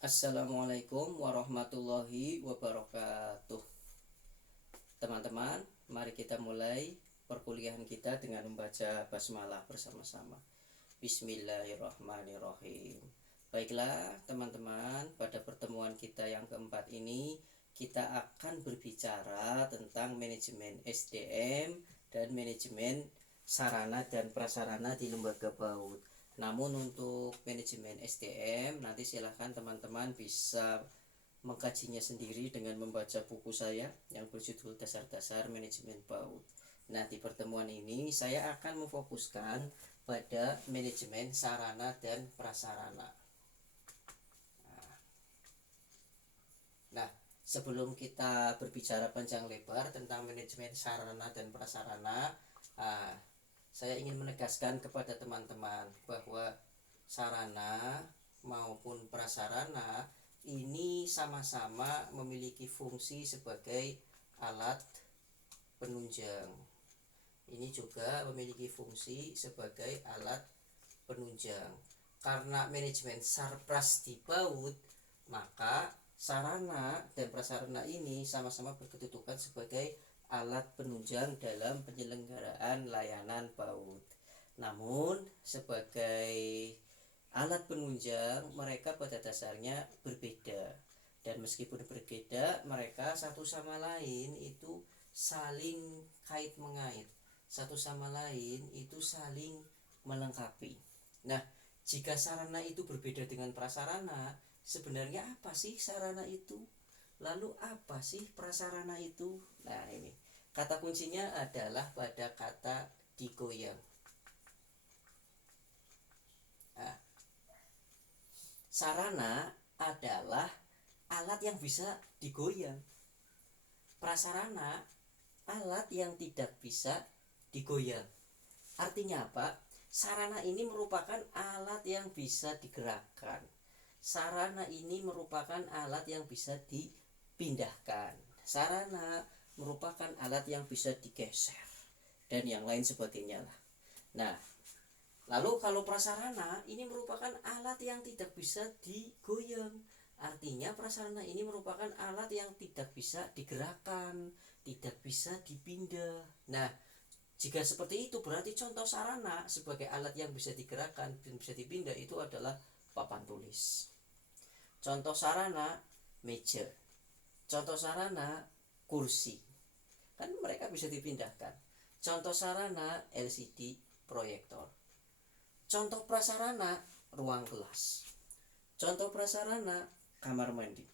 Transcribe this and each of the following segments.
Assalamualaikum warahmatullahi wabarakatuh. Teman-teman, mari kita mulai perkuliahan kita dengan membaca basmalah bersama-sama. Bismillahirrahmanirrahim. Baiklah teman-teman, pada pertemuan kita yang keempat ini kita akan berbicara tentang manajemen SDM dan manajemen sarana dan prasarana di lembaga PAUD. Namun untuk manajemen SDM nanti silahkan teman-teman bisa mengkajinya sendiri dengan membaca buku saya yang berjudul Dasar-Dasar Manajemen PAUD. Nah, di pertemuan ini saya akan memfokuskan pada manajemen sarana dan prasarana. Nah, sebelum kita berbicara panjang lebar tentang manajemen sarana dan prasarana, saya ingin menegaskan kepada teman-teman bahwa sarana maupun prasarana ini sama-sama memiliki fungsi sebagai alat penunjang. Ini juga memiliki fungsi sebagai alat penunjang. Karena manajemen sarpras di PAUD, maka sarana dan prasarana ini sama-sama berkedudukan sebagai alat penunjang dalam penyelenggaraan layanan PAUD. Namun sebagai alat penunjang mereka pada dasarnya berbeda, dan meskipun berbeda mereka satu sama lain itu saling kait mengait, satu sama lain itu saling melengkapi. Nah, jika sarana itu berbeda dengan prasarana, sebenarnya apa sih sarana itu? Lalu apa sih prasarana itu? Nah, ini kata kuncinya adalah pada kata digoyang. Nah, sarana adalah alat yang bisa digoyang. Prasarana alat yang tidak bisa digoyang. Artinya apa? Sarana ini merupakan alat yang bisa digerakkan. Sarana ini merupakan alat yang bisa dipindahkan. Sarana merupakan alat yang bisa digeser dan yang lain sebagainya lah. Nah, lalu kalau prasarana ini merupakan alat yang tidak bisa digoyang. Artinya prasarana ini merupakan alat yang tidak bisa digerakkan, tidak bisa dipindah. Nah, jika seperti itu berarti contoh sarana sebagai alat yang bisa digerakkan dan bisa dipindah itu adalah papan tulis. Contoh sarana meja. Contoh sarana kursi. Kan mereka bisa dipindahkan. Contoh sarana LCD proyektor. Contoh prasarana ruang kelas. Contoh prasarana kamar mandi.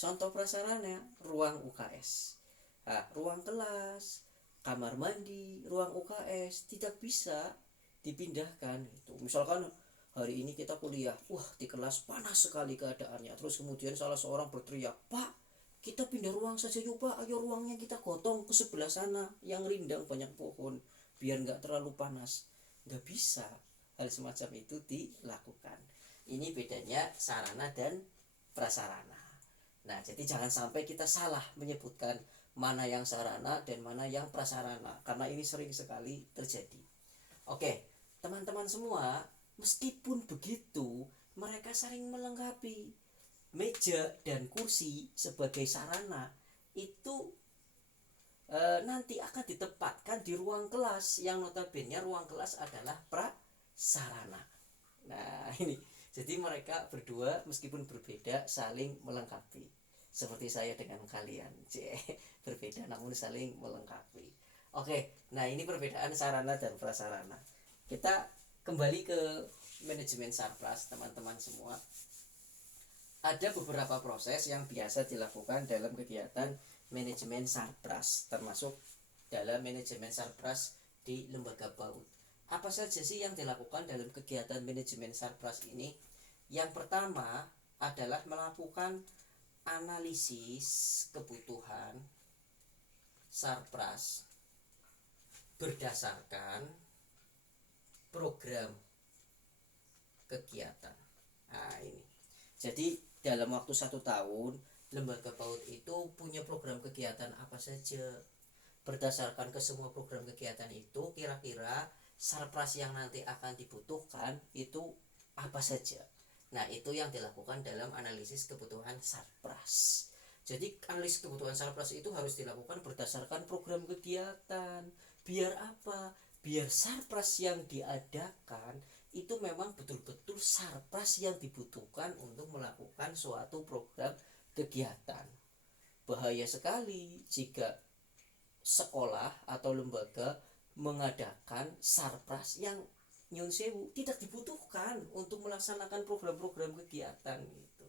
Contoh prasarana ruang UKS. Nah, ruang kelas, kamar mandi, ruang UKS tidak bisa dipindahkan gitu. Misalkan hari ini kita kuliah, di kelas panas sekali keadaannya. Terus kemudian salah seorang berteriak, "Pak, kita pindah ruang saja yuk Pak, ayo ruangnya kita gotong ke sebelah sana yang rindang banyak pohon biar nggak terlalu panas." Nggak bisa hal semacam itu dilakukan. Ini bedanya sarana dan prasarana. Nah, jadi jangan sampai kita salah menyebutkan mana yang sarana dan mana yang prasarana, karena ini sering sekali terjadi. Oke, teman-teman semua, meskipun begitu, mereka saling melengkapi. Meja dan kursi sebagai sarana itu nanti akan ditempatkan di ruang kelas yang notabene ruang kelas adalah prasarana. Nah, ini jadi mereka berdua meskipun berbeda saling melengkapi. Seperti saya dengan kalian, berbeda namun saling melengkapi. Oke, nah ini perbedaan sarana dan prasarana. Kita kembali ke manajemen sarpras, teman-teman semua. Ada beberapa proses yang biasa dilakukan dalam kegiatan manajemen sarpras, termasuk dalam manajemen sarpras di lembaga PAUD. Apa saja sih yang dilakukan dalam kegiatan manajemen sarpras ini? Yang pertama adalah melakukan analisis kebutuhan sarpras berdasarkan program kegiatan. Nah, ini. Jadi dalam waktu 1 tahun lembaga PAUD itu punya program kegiatan apa saja. Berdasarkan ke semua program kegiatan itu, kira-kira sarpras yang nanti akan dibutuhkan itu apa saja. Nah, itu yang dilakukan dalam analisis kebutuhan sarpras. Jadi analisis kebutuhan sarpras itu harus dilakukan berdasarkan program kegiatan. Biar apa? Biar sarpras yang diadakan itu memang betul-betul sarpras yang dibutuhkan untuk melakukan suatu program kegiatan. Bahaya sekali jika sekolah atau lembaga mengadakan sarpras yang nyun sewu tidak dibutuhkan untuk melaksanakan program-program kegiatan gitu.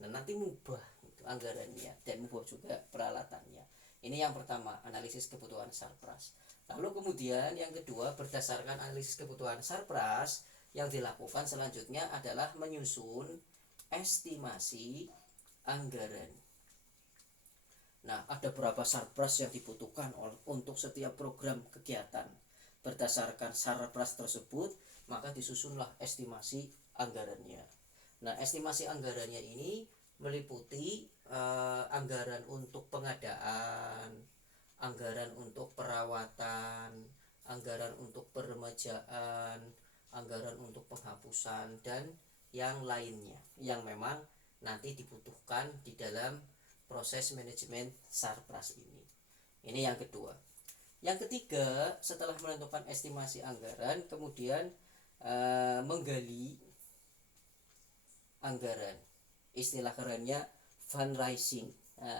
Nah, nanti mubah gitu, anggarannya dan mubah juga peralatannya. Ini yang pertama, analisis kebutuhan sarpras. Lalu kemudian yang kedua, berdasarkan analisis kebutuhan sarpras, yang dilakukan selanjutnya adalah menyusun estimasi anggaran. Nah, ada berapa sarpras yang dibutuhkan untuk setiap program kegiatan. Berdasarkan sarpras tersebut, maka disusunlah estimasi anggarannya. Nah, estimasi anggarannya ini meliputi anggaran untuk pengadaan, anggaran untuk perawatan, anggaran untuk peremajaan, anggaran untuk penghapusan, dan yang lainnya yang memang nanti dibutuhkan di dalam proses manajemen sarpras ini. Ini yang kedua. Yang ketiga, setelah menentukan estimasi anggaran, kemudian menggali anggaran. Istilah kerennya fundraising.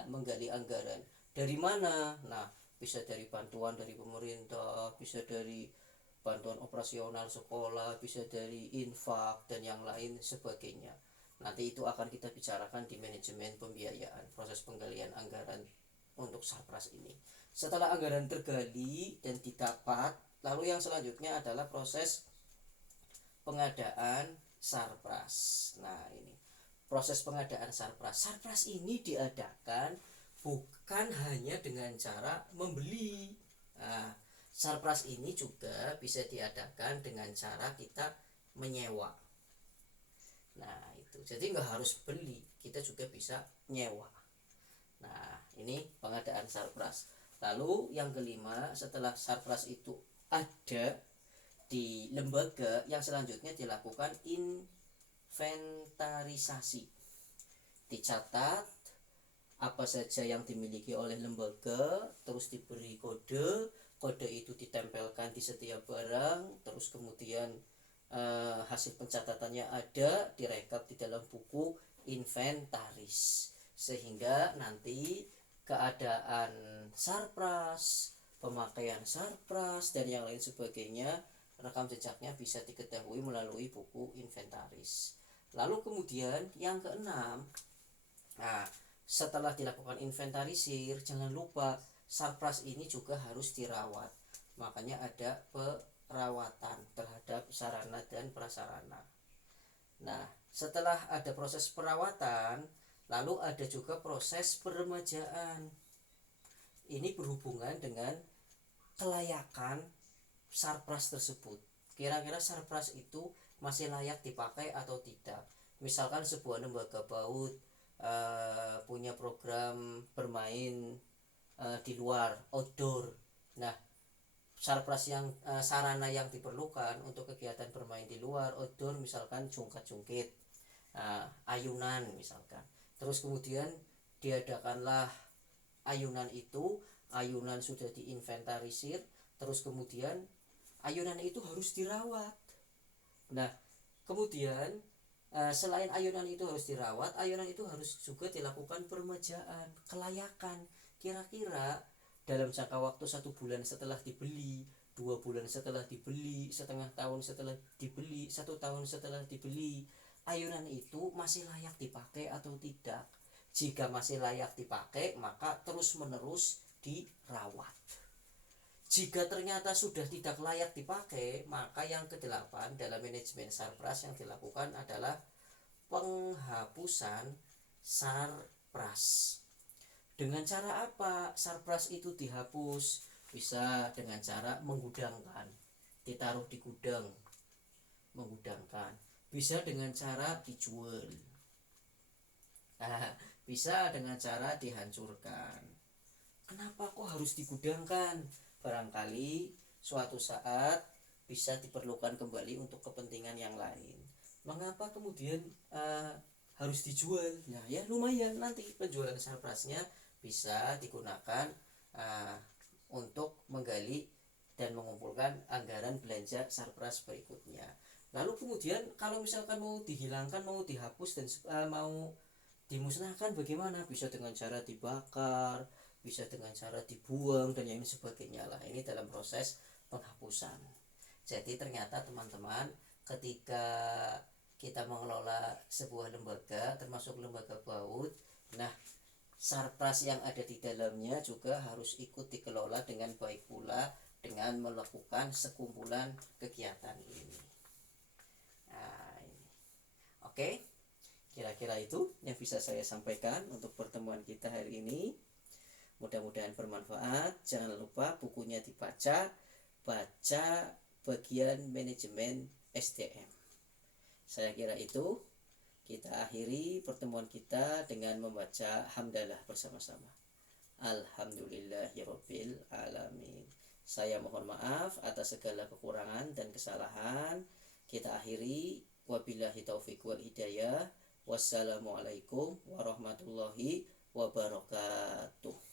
Menggali anggaran. Dari mana? Nah, bisa dari bantuan dari pemerintah, bisa dari bantuan operasional sekolah, bisa dari infak dan yang lain sebagainya. Nanti itu akan kita bicarakan di manajemen pembiayaan, proses penggalian anggaran untuk sarpras ini. Setelah anggaran tergali dan didapat, lalu yang selanjutnya adalah proses pengadaan sarpras. Nah, ini proses pengadaan sarpras. Sarpras ini diadakan bukan hanya dengan cara membeli. Nah, sarpras ini juga bisa diadakan dengan cara kita menyewa. Nah, itu jadi nggak harus beli, kita juga bisa nyewa. Nah, ini pengadaan sarpras. Lalu yang kelima, setelah sarpras itu ada di lembaga, yang selanjutnya dilakukan inventarisasi. Dicatat apa saja yang dimiliki oleh lembaga, terus diberi kode. Kode itu ditempelkan di setiap barang, terus kemudian hasil pencatatannya ada direkap di dalam buku inventaris, sehingga nanti keadaan sarpras, pemakaian sarpras dan yang lain sebagainya, rekam jejaknya bisa diketahui melalui buku inventaris. Lalu kemudian yang keenam, nah, setelah dilakukan inventarisir, jangan lupa sarpras ini juga harus dirawat. Makanya ada perawatan terhadap sarana dan prasarana. Nah, setelah ada proses perawatan, lalu ada juga proses peremajaan. Ini berhubungan dengan kelayakan sarpras tersebut. Kira-kira sarpras itu masih layak dipakai atau tidak. Misalkan sebuah lembaga PAUD punya program bermain di luar, outdoor. Nah, sarpras yang sarana yang diperlukan untuk kegiatan bermain di luar, outdoor, misalkan jungkat-jungkit, ayunan misalkan. Terus kemudian diadakanlah ayunan itu, ayunan sudah diinventarisir, terus kemudian ayunan itu harus dirawat. Nah, kemudian selain ayunan itu harus dirawat, ayunan itu harus juga dilakukan peremajaan, kelayakan. Kira-kira dalam jangka waktu 1 bulan setelah dibeli, 2 bulan setelah dibeli, setengah tahun setelah dibeli, 1 tahun setelah dibeli, ayunan itu masih layak dipakai atau tidak. Jika masih layak dipakai, maka terus menerus dirawat. Jika ternyata sudah tidak layak dipakai, maka yang ke-8 dalam manajemen sarpras yang dilakukan adalah penghapusan sarpras. Dengan cara apa sarpras itu dihapus? Bisa dengan cara menggudangkan, ditaruh di gudang, menggudangkan. Bisa dengan cara dijual. Bisa dengan cara dihancurkan. Kenapa kok harus digudangkan? Barangkali suatu saat bisa diperlukan kembali untuk kepentingan yang lain. Mengapa kemudian harus dijual? Nah ya lumayan, nanti penjualan surplusnya bisa digunakan untuk menggali dan mengumpulkan anggaran belanja surplus berikutnya. Lalu kemudian kalau misalkan mau dihilangkan, mau dihapus dan mau dimusnahkan bagaimana? Bisa dengan cara dibakar, bisa dengan cara dibuang dan yang sebagainya lah. Ini dalam proses penghapusan. Jadi ternyata teman-teman, ketika kita mengelola sebuah lembaga, termasuk lembaga PAUD, nah surplus yang ada di dalamnya juga harus ikut dikelola dengan baik pula dengan melakukan sekumpulan kegiatan ini. Nah, ini. Oke, kira-kira itu yang bisa saya sampaikan untuk pertemuan kita hari ini. Mudah-mudahan bermanfaat. Jangan lupa bukunya dibaca, baca bagian manajemen SDM. Saya kira itu. Kita akhiri pertemuan kita dengan membaca hamdalah bersama-sama. Alhamdulillahirabbil alamin. Saya mohon maaf atas segala kekurangan dan kesalahan. Kita akhiri, wabillahi taufiq wal hidayah. Wassalamualaikum warahmatullahi wabarakatuh.